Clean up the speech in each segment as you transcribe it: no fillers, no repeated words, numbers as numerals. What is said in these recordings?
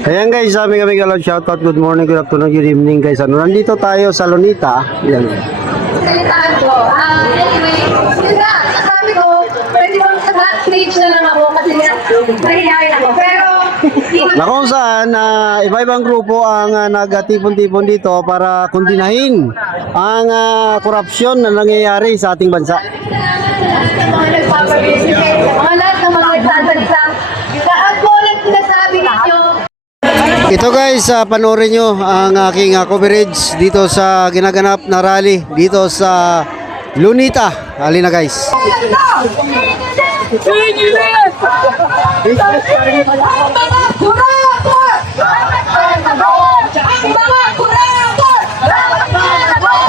Ayan guys, sa aming galong shoutout, good morning, good afternoon, good evening guys. Nandito tayo sa Lunita. Ayan. Salitaan ko. Anyway, yun nga, sabi ko, pwede bang sa backstage na lang ako kasi nahihayin ako. Pero, Na kung saan, iba-ibang grupo ang nagtipon-tipon dito para kundinahin ang korupsyon na nangyayari sa ating bansa. mga nagpapabisip, mga lahat ng mga nagsasalita, lahat po lang sinasabi ninyo, Ito guys, panoorin nyo ang aking coverage dito sa ginaganap na rally dito sa Lunita. Halina guys.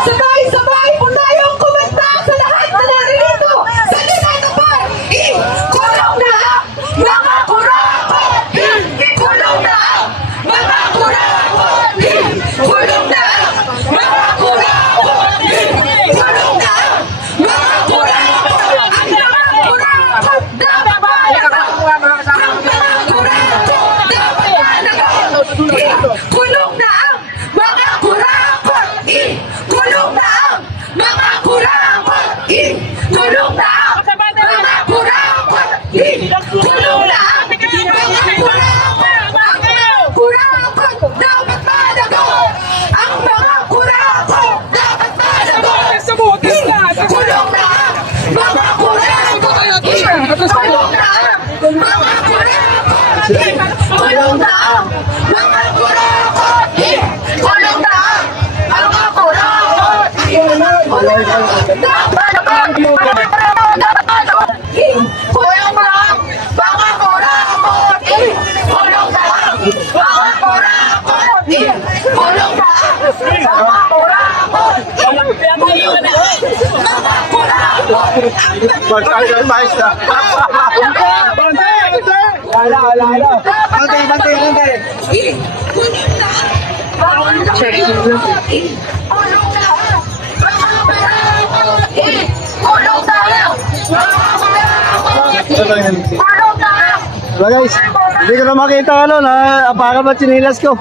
Sabay-sabay po tayong kumanta sa lahat na naririto. Salita na ba? Ikulong na ang mga kurakot! Ikulong na ang mga kurakot! Ikulong na ang mga kurakot! Ikulong na ang mga kurakot! Ang mga kurakot dapat malakas! Ang mga kurakot dapat malakas! Ikulong na ang mga kurakot! Ikulong na ang mga kurakot! Ikulong na ang mga kurakot! Ikulong na ang mga kurakot! Ang mga kurakot dapat malagot! Ang mga kurakot dapat malagot! Ikulong na ang mga kurakot! Ikulong na ang mga kurakot! Ikulong na ang mga kurakot! Ikulong na ang mga kurakot! So guys, hindi ko na makita ano na apaka ba chinilas ko.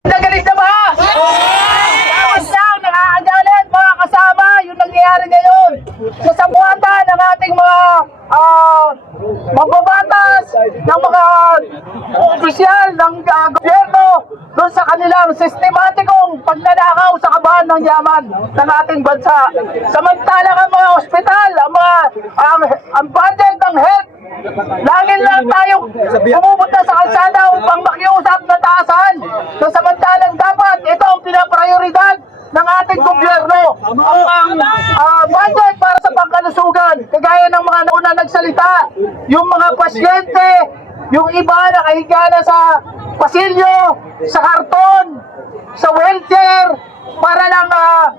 Nagalit na ba? Tapos lang, nakakagalit mga kasama yung nangyayari ngayon. Sa sabuatan ng ating mga magbabatas, ng mga opisyal ng gobyerno doon sa kanilang sistematikong pagnanakaw sa kabahan ng yaman ng ating bansa. Samantalang ang mga ospital, ang budget ng health, laging lang tayong pumupunta sa kalsada upang makiusap na taasan na samantalang dapat ito ang pinaprioridad ng ating gobyerno. Ang budget para sa pangkalusugan, kagaya ng mga nauna nagsalita, yung mga pasyente, yung iba na kahiga na sa pasilyo, sa karton, sa wheelchair, para lang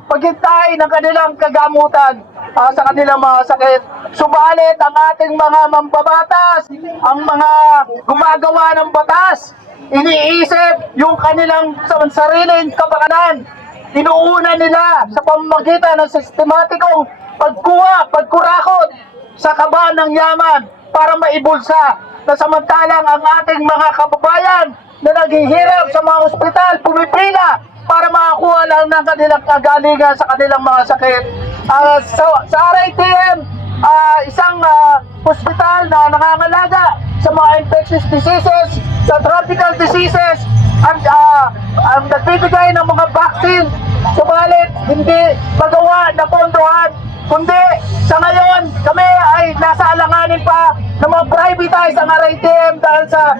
paghintayin ng kanilang kagamutan sa kanilang mga sakit. Subalit ang ating mga mambabatas, ang mga gumagawa ng batas, iniisip yung kanilang sariling kapakanan. Inuuna nila sa pamamagitan ng sistematikong pagkurakot sa kaban ng yaman para maibulsa, na samantalang ang ating mga kababayan na naghihirap sa mga ospital pumipila para makakuha lang ng kanilang kagalingan sa kanilang mga sakit. Sa RITM, isang hospital na nangangalaga sa mga infectious diseases, sa tropical diseases, ang nagbibigay ng mga vaccine subalit hindi magawa na pondohan. Kundi sa ngayon, kami ay nasa alanganin pa na ma-privatize ang RITM dahil sa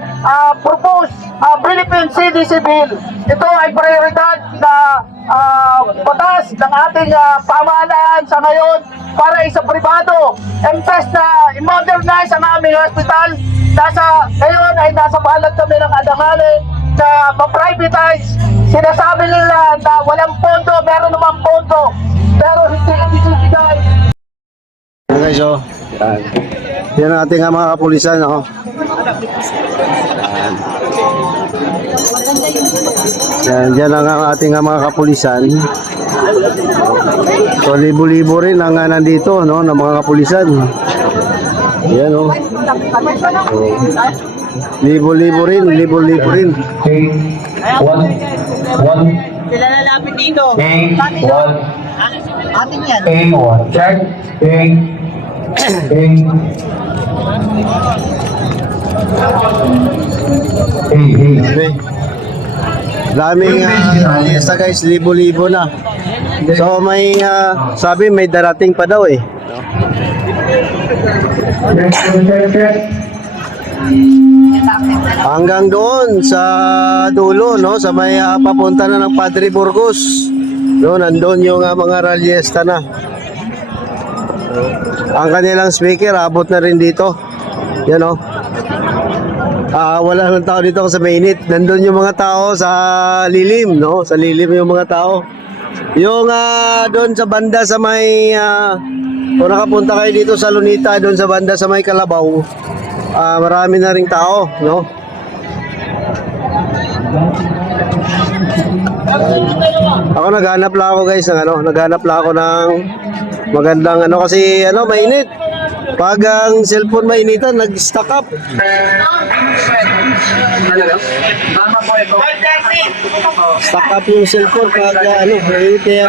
proposed Philippine CDC Bill. Ito ay prioridad na batas ng ating pamahalaan sa ngayon para isa pribado. Imbes na i-modernize ang aming hospital, ngayon ay nasa balag kami ng alanganin na ma-privatize. Sinasabi nila na walang pondo, meron namang pondo, pero hindi ibigay. Guys, oh. Yan ang ating mga kapulisan, oh. Yan ang ating mga kapulisan. So, libo-libo rin ang nandito, no, ng mga kapulisan. Yan, oh. So, libo-libo rin. Sila lalapit dito. Atin yan. Check. Okay. Daming lista guys, libo-libo na. So may sabi may darating pa daw eh. Hanggang doon sa dulo, no, sa may papunta na ng Padre Burgos. No, nandun yung mga ralyesta na. Ang kanilang speaker abot na rin dito. Yan, oh. Wala nang tao dito sa mainit. Nandun yung mga tao sa lilim, no? Sa lilim yung mga tao. Yung doon sa banda sa may kung nakapunta kayo dito sa Lunita, doon sa banda sa may Kalabaw, marami na ring tao, no? Ako naghanap lang ako guys ng naghanap lang ako ng magandang kasi mainit. Pag ang cellphone mainitan, nag-stack up. Stack up yung cellphone pag mainit kaya.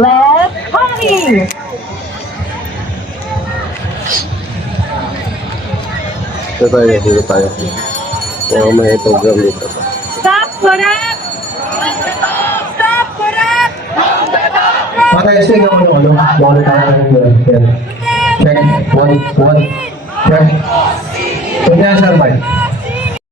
Let's party! Dito tayo. So, may program dito. Stop, correct! Stop, correct! Pakayasing ako ng bawal tayo ng check, one, check. Kanya sir, Mike.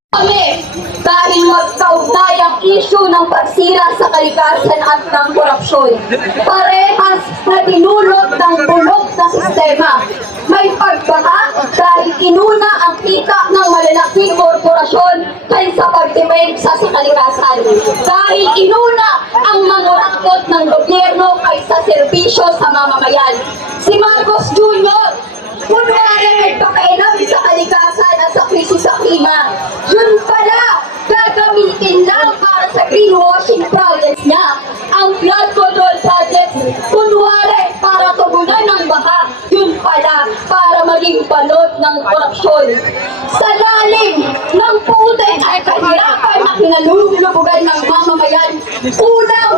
Kami, dahil magkaugnay ang issue ng pagsira sa kalikasan at ng korupsyon. Parehas na tinulot ng bulok na sistema. May pagbaha dahil inuna ang kita ng malalaking korporasyon kaysa pagtipid sa kalikasan. Dahil inuna ang mangurakot ng gobyerno kaysa serbisyo sa mamamayan. Si Marcos Jr. kunwari may pakailan sa kalikasan at sa krisis sa klima. Yun pala, gagamitin lang para sa greenwashing projects niya. Ang flood control projects, kunwari para tugunan ng baha. Yun pala, para maging balot ng korupsyon. Sa lalim ng putik at kahirapan na kinalulubugan ng mamamayan, kulang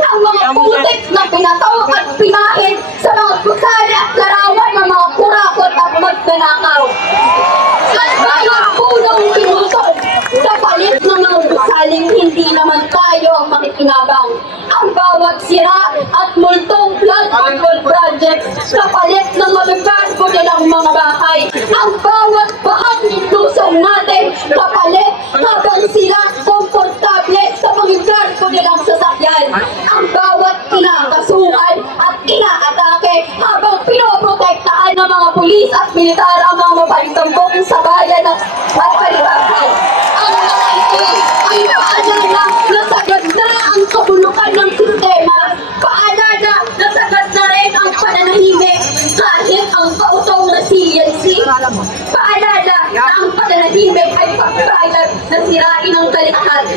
ang mga putik na pinataw at pinahid sa mga gusali at larawan ng mga kurakot at magnanakaw. At bawat punong pinutol sa palit ng mga gusaling hindi naman tayo ang makikinabang. Ang bawat sira at multong flood control project sa palit ng magagarbo nilang mga bahay. Ang bawat bahang nilusan natin kapalit habang sila komportable sa magagarbo nilang sasakyan. Ang bawat kinakasuhan at inaatake habang pinoprotektaan ng mga pulis at militar ang mga mapalitambong sa bayan at palibatan. Ang mga ito ay paalala na sagad na ang kabulukan ng sistema. Paalala na sagad na rin ang pananahimik kahit ang pautong resiliency. Paalala na ang pananahimik ay pagbayad na sirain ang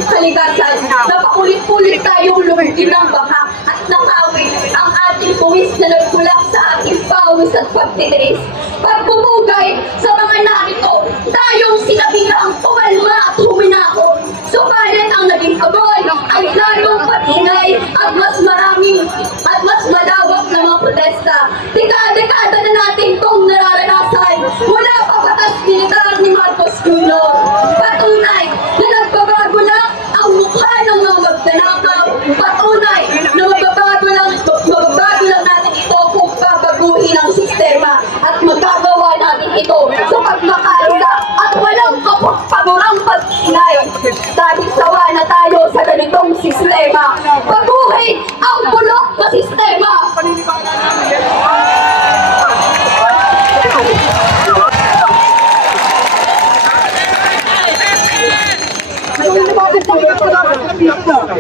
kalikasan na paulit-ulit tayong lumigin ng baka at nakawin ang ating puwis na nagkulak sa ating pawis at pagtitiis. Pagpupugay sa mga narito, tayong sinabi na ang kumalma at huminahon. Subalit ang naging tugon ay lalong patingay at mas malawak na mga protesta. Dekada na natin itong nararanasan mula pa batas militar ni Marcos Jr. Patunay na nagbabago lang ang mukha ng mga magnanakaw. Patunay na magbabago lang natin ito kung babaguhin ang sistema at magagawa natin ito sa pagmakaisa at walang kapagpagurang pag-ingay. Dahil sawa na tayo sa ganitong sistema. Baguhin ang bulok na sistema.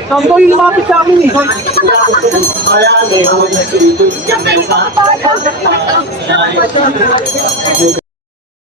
Sampo yung lumapit sa amin eh. Kaya may